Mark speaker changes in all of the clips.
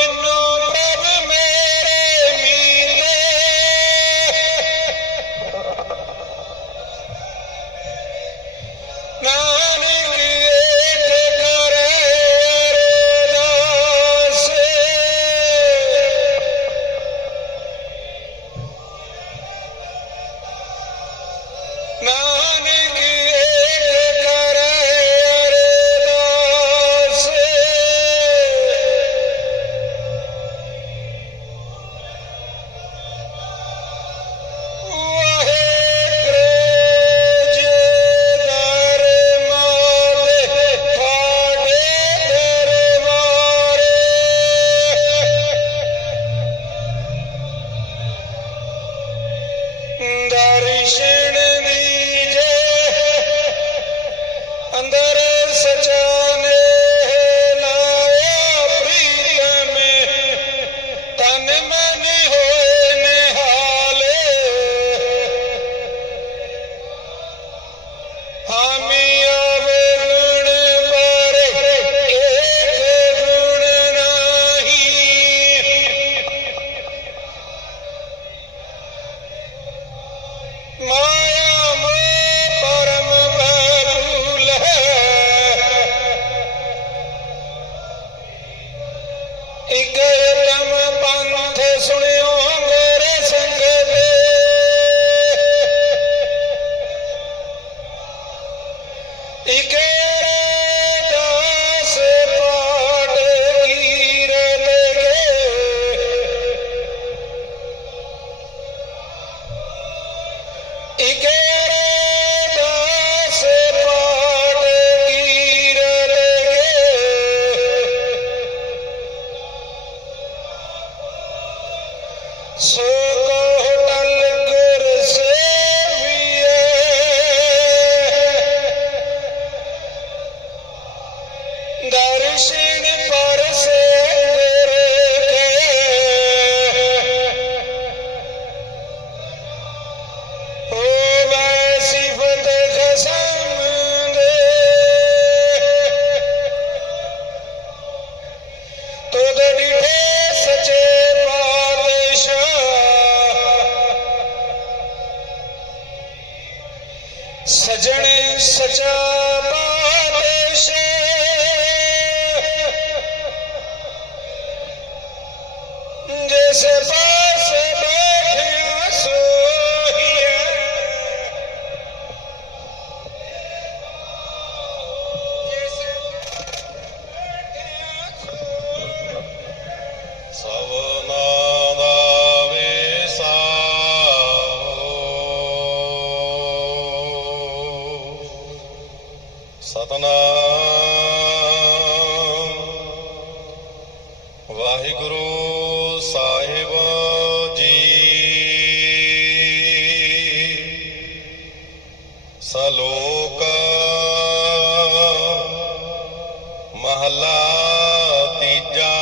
Speaker 1: abuelo. ਮਹੱਲਾ ਤੀਜਾ।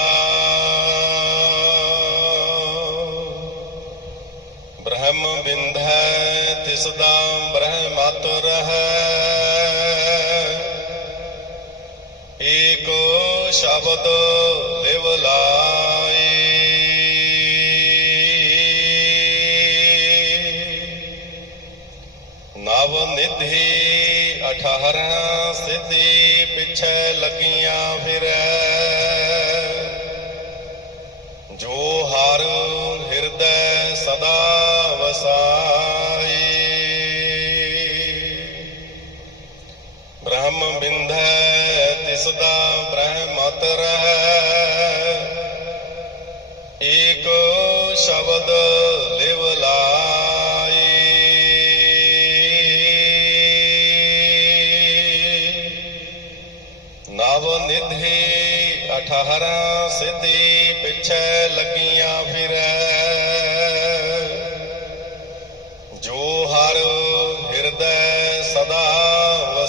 Speaker 1: ਬ੍ਰਹਮ ਹੈ ਤਿਸ ਹੈ ਏਕ ਸ਼ਬਦ ਪਿੱਛੇ ਲੱਗੀਆਂ ਫਿਰੈ। ਜੋ ਹਰ ਹਿਰਦੈ ਸਦਾ ਵਸਾਈ। ਬ੍ਰਹਮ ਬਿੰਧੈ ਤਿਸ ਦਾ ਬ੍ਰਹਮਤਰ।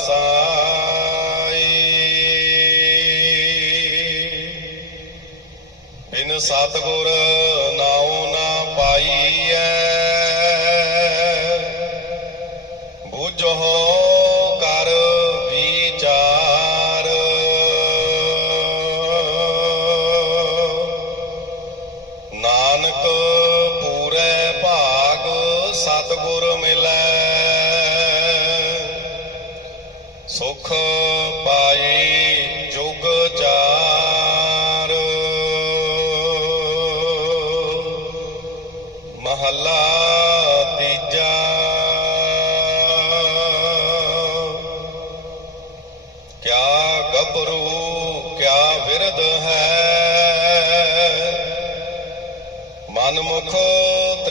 Speaker 1: ਸਾਈ। ਬਿਨ ਸਤਗੁਰ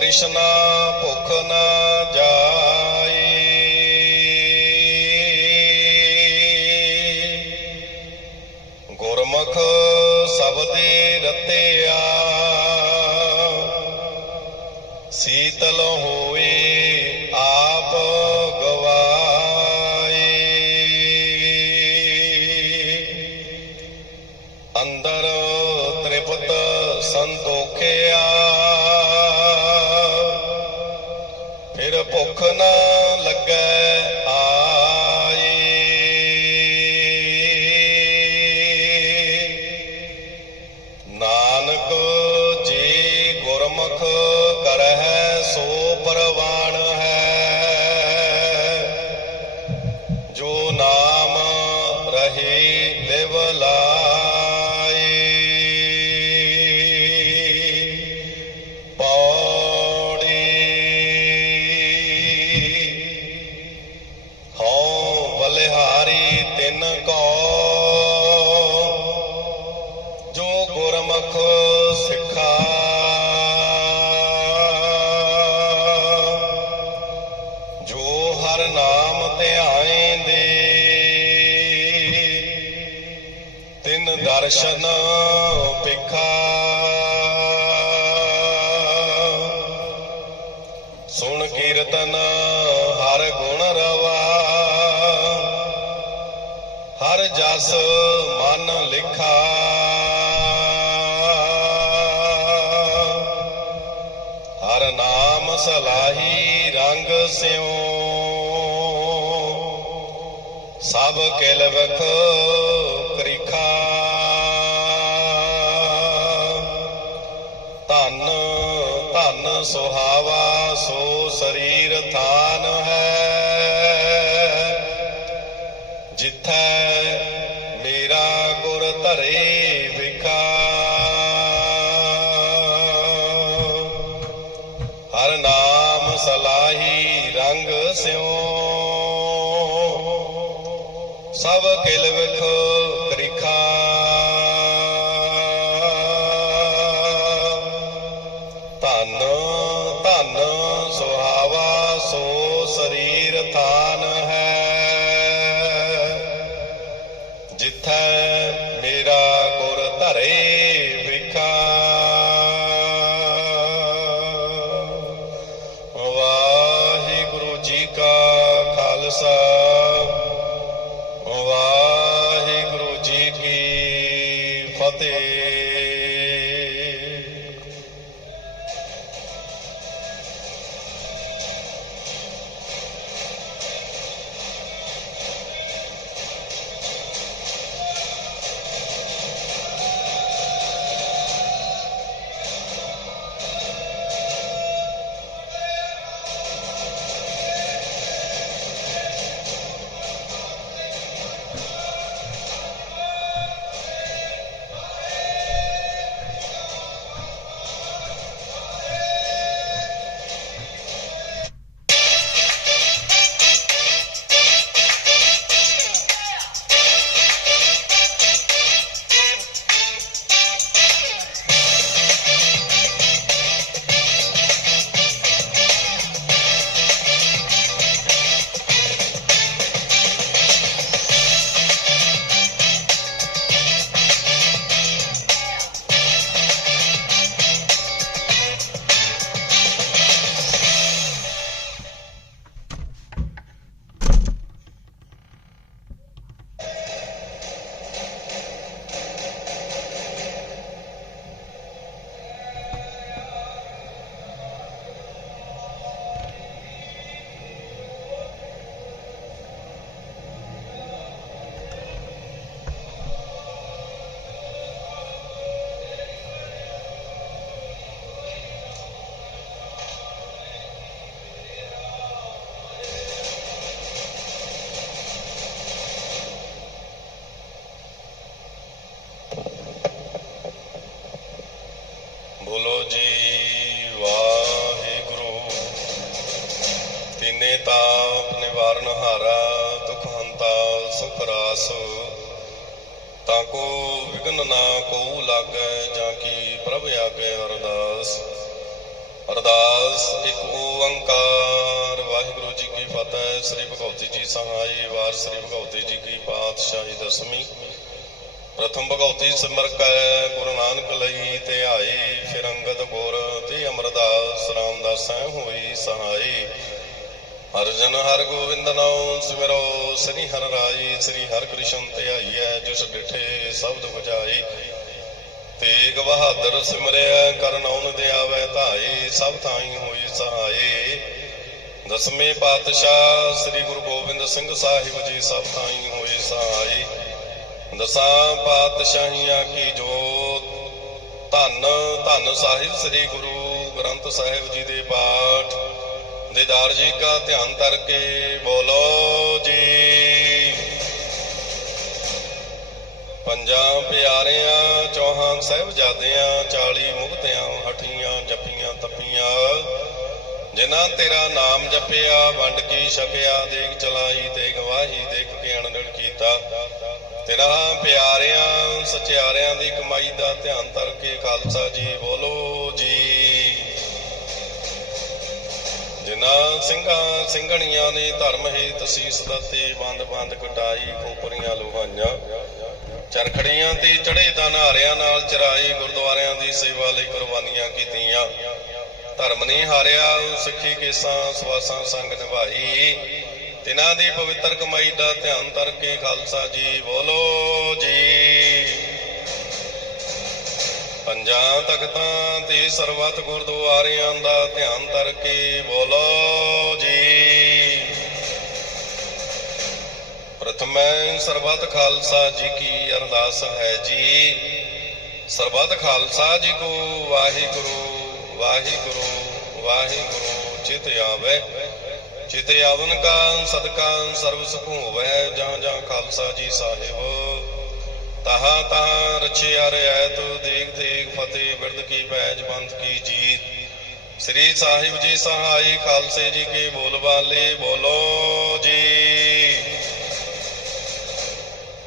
Speaker 1: ਤ੍ਰਿਸ਼ਨਾ ਭੁਖ ਨਾ ਜਾਏ ਗੁਰਮੁਖ ਸਬਦੇ ਰਤਿਆ। ਸੀਤਲ ਦਰਸ਼ਨ ਪਿਖਾ ਸੁਣ ਕੀਰਤਨ ਹਰ ਗੁਣ ਰਵਾ। ਹਰ ਜਸ ਮਨ ਲਿਖਾ। ਹਰ ਨਾਮ ਸਲਾਹੀ ਰੰਗ ਸਿਓ ਸਭ ਕਿਲ ਵਖ ਧਨ ਸੁਹਾਵਾ ਸੋ ਸਰੀਰ ਥਾਨ ਹੈ। ਸੋ ਸਰੀਰ ਥਾਨ ਹੈ। ਤਰਾਸ ਤਾਂ ਕੋ ਵਿਗਨ ਨਾ ਕੋ ਲਾਗੈ, ਜਾਂ ਕੀ ਪ੍ਰਭ ਆਗੇ ਅਰਦਾਸ? ਅਰਦਾਸ, ਇੱਕ ਓੰਕਾਰ, ਵਾਹਿਗੁਰੂ ਜੀ ਕੀ ਫਤਿਹ, ਸ੍ਰੀ ਭਗਉਤੀ ਜੀ ਸਹਾਈ ਵਾਰ, ਸ੍ਰੀ ਭਗਉਤੀ ਜੀ ਕੀ ਪਾਤਸ਼ਾਹੀ ਦਸਵੀਂ। ਪ੍ਰਥਮ ਭਗਉਤੀ ਸਿਮਰ ਕੈ ਗੁਰੂ ਨਾਨਕ ਲਈ ਤੇ ਆਏ ਫਿਰ ਅੰਗਦ ਗੁਰ, ਤੇ ਅਮਰਦਾਸ ਰਾਮਦਾਸ ਹੋਈ ਸਹਾਈ। ਹਰ ਜਨ ਹਰ ਗੋਬਿੰਦ ਨਾਮ ਸਿਮਰੋ ਸ੍ਰੀ ਹਰਿ ਰਾਏ ਸ੍ਰੀ ਹਰਿ ਕ੍ਰਿਸ਼ਨ ਧਿਆਈਐ ਜਿਸ ਡਿਠੇ ਸਬਦ ਬੁਝਾਈ। ਤੇਗ ਬਹਾਦਰ ਸਿਮਰਿਆ ਕਰਨੌਨ ਦੇ ਆਵੇ ਧਾਈ, ਸਭ ਥਾਈ ਹੋਈ ਸਹਾਈ। ਦਸਵੇਂ ਪਾਤਸ਼ਾਹ ਸ੍ਰੀ ਗੁਰੂ ਗੋਬਿੰਦ ਸਿੰਘ ਸਾਹਿਬ ਜੀ, ਸਭ ਥਾਈ ਹੋਏ ਸਹਾਈ। ਦਸਾਂ ਪਾਤਸ਼ਾਹੀਆਂ ਕੀ ਜੋਤ, ਧੰਨ ਧੰਨ ਸਾਹਿਬ ਸ੍ਰੀ ਗੁਰੂ ਗ੍ਰੰਥ ਸਾਹਿਬ ਜੀ ਦੇ ਪਾਠ। ਦੀਦਾਰ ਜੀ ਕਾ ਧਿਆਨ ਧਰ ਕੇ ਬੋਲੋ ਜੀ। ਪੰਜਾਂ ਪਿਆਰਿਆਂ ਚੌਹਾਂ ਸਾਹਿਬਜ਼ਾਦਿਆਂ 40 ਮੁਕਤਿਆਂ, ਹਠੀਆਂ ਜਪੀਆਂ ਤਪੀਆਂ, ਜਿਨ੍ਹਾਂ ਤੇਰਾ ਨਾਮ ਜਪਿਆ, ਵੰਡ ਕੀ ਛਕਿਆ, ਦੇਖ ਚਲਾਈ ਤੇ ਗਵਾਹੀ, ਦੇਖ ਕੇ ਅਣਦੜ ਕੀਤਾ। ਤੇਰਾ ਪਿਆਰਿਆਂ, ਸਚਿਆਰਿਆਂ ਦੀ ਕਮਾਈ ਦਾ ਧਿਆਨ ਧਰ ਕੇ ਖਾਲਸਾ ਜੀ ਬੋਲੋ ਜੀ। ਜਿਨ੍ਹਾਂ ਸਿੰਘਾਂ, ਸਿੰਘਣੀਆਂ ਨੇ ਧਰਮ ਹੀ ਸੀਸ ਦਿੱਤੇ ਬੰਦ ਬੰਦ ਕਟਾਈ ਖੋਪਰੀਆਂ ਲੋਹਾਈਆਂ। ਚਰਖੜੀਆਂ ਤੇ ਚੜੇ ਦਨਾਰਿਆਂ ਨਾਲ ਚਰਾਈ ਗੁਰਦੁਆਰਿਆਂ ਦੀ ਸੇਵਾ ਲਈ ਕੁਰਬਾਨੀਆਂ ਕੀਤੀਆਂ। ਧਰਮ ਨਹੀਂ ਹਾਰਿਆ ਸਿੱਖੀ ਕੇਸਾਂ, ਸਵਾਸਾਂ ਸੰਗ ਨਿਭਾਈ। ਤਿਨਾਂ ਦੀ ਪਵਿੱਤਰ ਕਮਾਈ ਦਾ ਧਿਆਨ ਧਰ ਕੇ ਖਾਲਸਾ ਜੀ ਬੋਲੋ ਜੀ। ਪੰਜਾਂ ਤਖਤਾਂ ਤੇ ਸਰਬੱਤ ਗੁਰਦੁਆਰਿਆਂ ਦਾ ਧਿਆਨ ਕਰਕੇ ਬੋਲੋ ਜੀ। ਪ੍ਰਥਮੈ ਸਰਬੱਤ ਖਾਲਸਾ ਜੀ ਕੀ ਅਰਦਾਸ ਹੈ ਜੀ। ਸਰਬੱਤ ਖਾਲਸਾ ਜੀ ਕੋ ਵਾਹਿਗੁਰੂ ਵਾਹਿਗੁਰੂ ਵਾਹਿਗੁਰੂ, ਚਿਤ ਆਵੇ। ਚਿਤ ਆਵਨ ਕਾ ਸਦਕਾ ਸਰਬ ਸੁਖ ਹੋਵੇ ਜਾਂ ਜਾਂ ਖਾਲਸਾ ਜੀ ਸਾਹਿਬ। ਤਹਾ ਤਹਾ ਰਚਿਆ ਰਿਆਇਤ ਦੇਖ ਦੇਖ ਫਤਿਹ ਬਿਰਦ ਕੀ ਪੈਜ ਬੰਦ ਕੀ ਜੀਤ। ਸ੍ਰੀ ਸਾਹਿਬ ਜੀ ਸਹਾਈ ਖਾਲਸੇ ਜੀ ਕੇ ਬੋਲ ਬਾਲੇ, ਬੋਲੋ ਜੀ।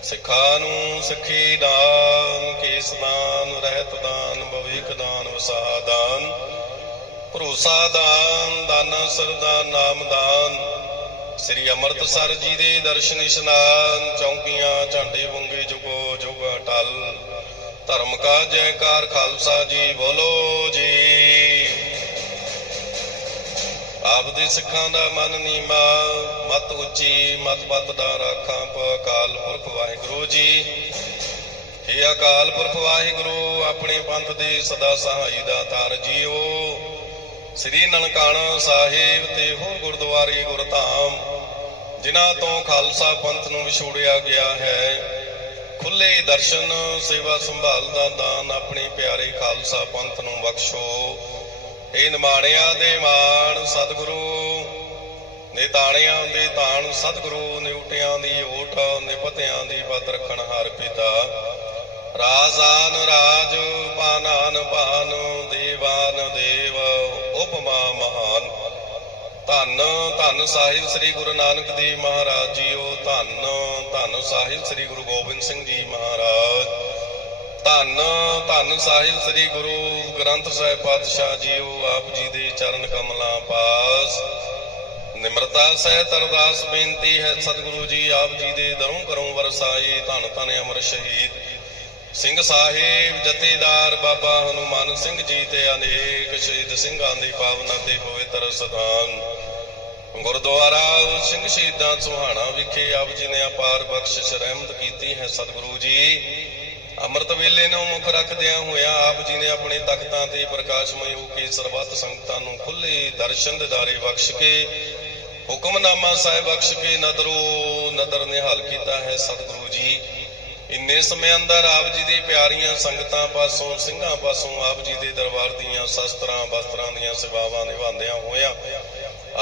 Speaker 1: ਸਿੱਖਾਂ ਨੂੰ ਸਿੱਖੀ ਦਾਨ, ਕੇਸ ਦਾਨ, ਰਹਿਤ ਦਾਨ ਭਵਿਖ ਦਾਨ ਵਸਾ ਦਾਨ। ਭਰੋਸਾ ਦਾਨ, ਦਾਨਾ ਸਰਦਾ ਨਾਮ ਦਾਨ। ਸ੍ਰੀ ਅੰਮ੍ਰਿਤਸਰ ਜੀ ਦੇ ਦਰਸ਼ਨ ਇਸ਼ਨਾਨ, ਚੌਂਕੀਆਂ, ਝਾਂਡੇ ਵੰਗੇ ਜੁਗੋ ਅਟਲ, ਧਰਮ ਕਾ ਜੈਕਾਰ ਖਾਲਸਾ ਜੀ ਬੋਲੋ ਜੀ। ਆਪ ਦੇ ਸਿੱਖਾਂ ਦਾ ਮਨ ਨੀਮਾ, ਮਤ ਉੱਚੀ, ਮਤ ਪਤ ਦਾ ਰਾਖਾਂ ਅਕਾਲ ਪੁਰਖ ਵਾਹਿਗੁਰੂ ਜੀ। ਹੇ ਅਕਾਲ ਪੁਰਖ ਵਾਹਿਗੁਰੂ, ਆਪਣੇ ਪੰਥ ਦੇ ਸਦਾ ਸਹਾਈ ਦਾ ਤਾਰ ਜੀਓ। ਸ੍ਰੀ ਨਨਕਾਣਾ ਸਾਹਿਬ ਤੇ ਹੋਰ ਗੁਰਦੁਆਰੇ ਗੁਰਧਾਮ, ਜਿਨ੍ਹਾਂ ਤੋਂ ਖਾਲਸਾ ਪੰਥ ਨੂੰ ਵਿਛੋੜਿਆ ਗਿਆ ਹੈ। ਖੁੱਲੇ ਦਰਸ਼ਨ, ਸੇਵਾ ਸੰਭਾਲ ਦਾ ਦਾਨ, ਆਪਣੇ ਪਿਆਰੇ ਖਾਲਸਾ ਪੰਥ ਨੂੰ ਬਖਸ਼ੋ। ਇਹ ਨਿਮਾਣਿਆਂ ਦੇ ਮਾਣ, ਸਤਿਗੁਰੂ, ਨਿਤਾਣਿਆਂ ਦੇ ਤਾਣ, ਸਤਿਗੁਰੂ, ਨਿਉਟਿਆਂ ਦੀ ਓਟ ਨਿਪਤਿਆਂ ਦੀ ਪਤ ਰੱਖਣ ਹਰ ਪਿਤਾ। ਰਾਜ਼ਾਨ ਰਾਜ, ਪਾਨਾਨ ਪਾਨ, ਦੇਵਾਨ ਦੇਵ, ਉਪਮਾ ਮਹਾਨ ਧੰਨ ਧੰਨ ਸਾਹਿਬ ਸ੍ਰੀ ਗੁਰੂ ਨਾਨਕ ਦੇਵ ਮਹਾਰਾਜ ਜੀਓ, ਧੰਨ ਧੰਨ ਸਾਹਿਬ ਸ੍ਰੀ ਗੁਰੂ ਗੋਬਿੰਦ ਸਿੰਘ ਜੀ ਮਹਾਰਾਜ। ਧੰਨ ਧੰਨ ਸਾਹਿਬ ਸ੍ਰੀ ਗੁਰੂ ਗ੍ਰੰਥ ਸਾਹਿਬ ਪਾਤਸ਼ਾਹ ਜੀਓ, ਆਪ ਜੀ ਦੇ ਚਰਨ ਕਮਲਾਂ ਪਾਸ। ਨਿਮਰਤਾ ਸਹਿਤ ਅਰਦਾਸ ਬੇਨਤੀ ਹੈ ਸਤਿਗੁਰੂ ਜੀ, ਆਪ ਜੀ ਦੇ ਦਰੋਂ ਕਰੋਂ ਵਰਸਾਏ ਧੰਨ ਧੰਨ ਅਮਰ ਸ਼ਹੀਦ। ਸਿੰਘ ਸਾਹਿਬ, ਜਥੇਦਾਰ ਬਾਬਾ ਹਨੂਮਾਨ ਸਿੰਘ ਜੀ ਤੇ ਅਨੇਕ ਸ਼ਹੀਦ ਸਿੰਘਾਂ ਦੀ ਭਾਵਨਾ ਤੇ ਪਵਿੱਤਰ ਸਥਾਨ। ਗੁਰਦੁਆਰਾ ਸਿੰਘ ਸ਼ਹੀਦਾਂ ਸੁਹਾਣਾ ਵਿਖੇ ਆਪ ਜੀ ਨੇ ਅਪਾਰ ਬਖਸ਼ਿਸ਼ ਰਹਿਮਤ ਕੀਤੀ ਹੈ ਸਤਿਗੁਰੂ ਜੀ। ਅੰਮ੍ਰਿਤ ਵੇਲੇ ਨੂੰ ਮੁੱਖ ਰੱਖਦਿਆਂ ਹੋਇਆ ਆਪ ਜੀ ਨੇ ਆਪਣੇ ਤਖਤਾਂ ਤੇ ਪ੍ਰਕਾਸ਼ਮਈ ਹੋ ਕੇ ਸਰਬੱਤ ਸੰਗਤਾਂ ਨੂੰ ਖੁੱਲੇ ਦਰਸ਼ਨ ਦਿਦਾਰੇ ਬਖਸ਼ ਕੇ, ਹੁਕਮਨਾਮਾ ਸਾਹਿਬ ਬਖਸ਼ ਕੇ ਨਦਰੋ ਨਦਰ ਨਿਹਾਲ ਕੀਤਾ ਹੈ ਸਤਿਗੁਰੂ ਜੀ। ਇੰਨੇ ਸਮੇਂ ਅੰਦਰ ਆਪ ਜੀ ਦੀ ਪਿਆਰੀਆਂ ਸੰਗਤਾਂ ਪਾਸੋਂ, ਸਿੰਘਾਂ ਪਾਸੋਂ ਆਪ ਜੀ ਦੇ ਦਰਬਾਰ ਦੀਆਂ ਸ਼ਸਤਰਾਂ, ਵਸਤਰਾਂ ਦੀਆਂ ਸੇਵਾਵਾਂ ਨਿਭਾਉਂਦਿਆਂ ਹੋਇਆਂ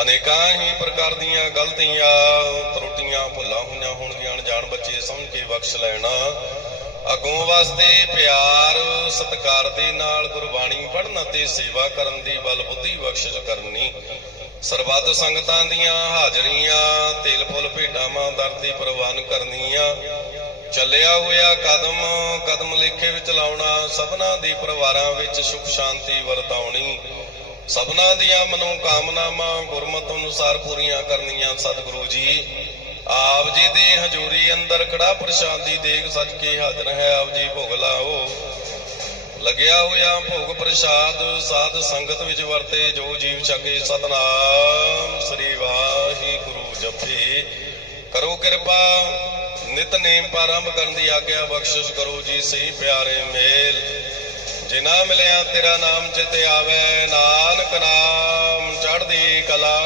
Speaker 1: ਅਨੇਕਾਂ ਹੀ ਪ੍ਰਕਾਰ ਦੀਆਂ ਗਲਤੀਆਂ, ਤਰੁੱਟੀਆਂ, ਭੁੱਲਾਂ ਹੋਈਆਂ ਹੋਣਗੀਆਂ। ਜਾਣ ਬੱਚੇ ਸਮਝ ਕੇ ਬਖਸ਼ ਲੈਣਾ। ਅਗੋਂ ਵਾਸਤੇ ਪਿਆਰ, ਸਤਿਕਾਰ ਦੇ ਨਾਲ ਗੁਰਬਾਣੀ ਪੜ੍ਹਨ ਅਤੇ ਸੇਵਾ ਕਰਨ ਦੀ ਬਲ ਬੁੱਧੀ ਬਖਸ਼ਿਸ਼ ਕਰਨੀ। ਸਰਬੱਤ ਸੰਗਤਾਂ ਦੀਆਂ ਹਾਜ਼ਰੀਆਂ, ਤਿਲ ਫੁੱਲ ਭੇਟਾਂ ਮਾਂ ਦਰ ਤੇ ਪ੍ਰਵਾਨ ਕਰਨੀਆਂ। ਚੱਲਿਆ ਹੋਇਆ ਕਦਮ ਕਦਮ ਲੇਖੇ ਵਿੱਚ ਲਾਉਣਾ, ਸਭਨਾ ਦੇ ਪਰਿਵਾਰਾਂ ਵਿੱਚ ਸੁਖ ਸ਼ਾਂਤੀ ਵਰਤਾਉਣੀ। ਸਭਨਾ ਦੀਆਂ ਮਨੋਕਾਮਨਾਵਾਂ ਗੁਰਮਤਿ ਅਨੁਸਾਰ ਪੂਰੀਆਂ ਕਰਨੀਆਂ ਸਤਿਗੁਰੂ ਜੀ। ਆਪ ਜੀ ਦੀ ਹਜ਼ੂਰੀ ਅੰਦਰ ਕੜਾ ਪ੍ਰਸ਼ਾਦੀ ਦੇਗ ਸੱਜ ਕੇ ਹਾਜ਼ਰ ਹੈ, ਆਪ ਜੀ ਭੋਗ ਲਾਓ। ਲੱਗਿਆ ਹੋਇਆ ਭੋਗ ਪ੍ਰਸਾਦ ਸਾਧ ਸੰਗਤ ਵਿੱਚ ਵਰਤੇ, ਜੋ ਜੀਵ ਛਕੇ ਸਤਨਾਮ ਸ੍ਰੀ ਵਾਹਿਗੁਰੂ ਜਪੀ। ਕਰੋ ਕਿਰਪਾ ਨਿਤਨੇਮ ਪ੍ਰਾਰੰਭ ਕਰਨ ਦੀ ਆਗਿਆ ਬਖਸ਼ਿਸ਼ ਕਰੋ ਜੀ, ਸਹੀ ਪਿਆਰੇ ਮੇਲ। ਜਿਨਾ ਮਿਲਿਆ ਤੇਰਾ ਨਾਮ ਚਿਤੇ ਆਵੇ ਨਾਨਕ ਨਾਮ ਚੜ੍ਹਦੀ ਕਲਾ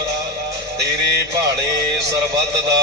Speaker 1: ਤੇਰੀ ਭਾਣੇ ਸਰਬੱਤ ਦਾ